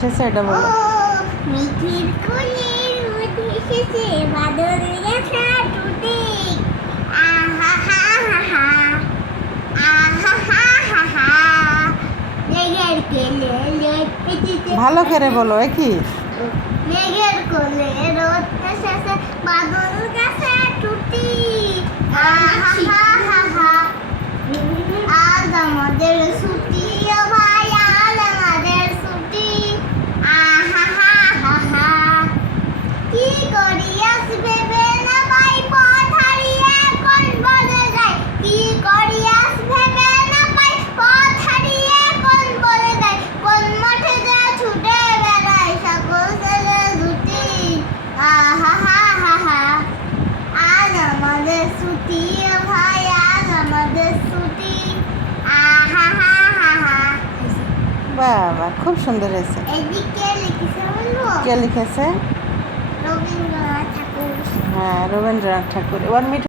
এটা বলো। মিঠির কুলের মধ্যে এসেছে বাদল গাছা টুটে আহা হা হা হা আহা হা হা হা লেগের কেলে এসেছে ভালো করে বলো কি লেগের কোলে রোদ এসেছে বাদল গাছা টুটি আহা হা হা হা আজ আমাদের ছুটি ও ভাই আজ আমাদের ছুটি আহা হা হা হা কি করি আসবে না ভাই পথ হারিয়ে কোন বলে যায় কি করি আসবে না ভাই পথ হারিয়ে কোন বলে যায় কোন মাঠে যা ছুটে বেড়ায় সকল ছেলে দুটি আহা হা হা হা আজ আমাদের ছুটি ও ভাই আজ আমাদের ছুটি আহা হা হা হা বাবা খুব সুন্দর হয়েছে। এদিকে লিখেছে বলবো কে লিখেছে? রবীন্দ্রনাথ ঠাকুর হ্যাঁ, রবীন্দ্রনাথ ঠাকুর। 1 মিনিট।